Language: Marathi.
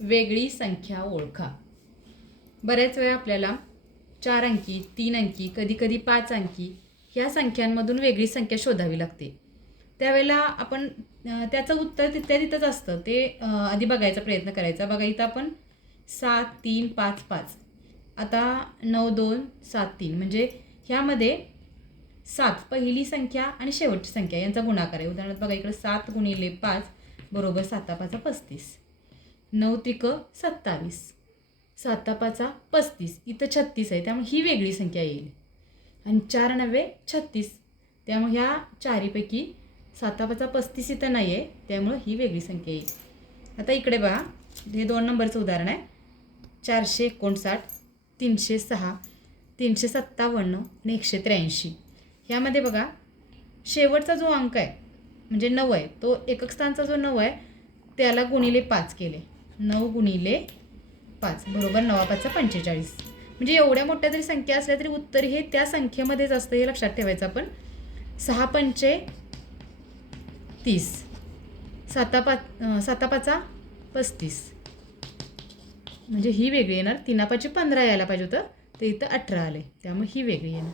वेगळी संख्या ओळखा. बऱ्याच वेळा आपल्याला 4 अंकी, 3 अंकी, कधीकधी 5 अंकी ह्या संख्यांमधून वेगळी संख्या शोधावी लागते. त्यावेळेला आपण त्याचं उत्तर तिथंच असतं, ते आधी बघायचा प्रयत्न करायचा. बघा इथं आपण 7, 3, 5, 5. आता 9, 2, 7, 3 म्हणजे ह्यामध्ये 7 पहिली संख्या आणि शेवटची संख्या यांचा गुणाकार आहे. उदाहरणार्थ बघा इकडे 7 गुणिले 5 बरोबर 7 5 35. 9 त्रिक 27. 7 5 35. इथं 36 आहे, त्यामुळे ही वेगळी संख्या येईल. आणि 4 9 36. त्यामुळे ह्या चारीपैकी 7 5 35 इथं नाही आहे, त्यामुळे ही वेगळी संख्या येईल. आता इकडे बघा, हे 2 नंबरचं उदाहरण आहे. 459, 306, 357 आणि 183. ह्यामध्ये बघा शेवटचा जो अंक आहे म्हणजे 9 आहे, तो एकक स्थानचा जो 9 आहे त्याला गुणिले 5 केले. 9 गुणिले 5 बरोबर 9 5 45. म्हणजे एवढ्या मोठ्या जरी संख्या असल्या तरी उत्तर हे त्या संख्येमध्येच असतं, हे लक्षात ठेवायचं आपण. 6 पंचे 30. 7 5 35. म्हणजे ही वेगळी येणार. 3 5 15 यायला पाहिजे होतं, तर इथं 18 आले, त्यामुळे ही वेगळी येणार.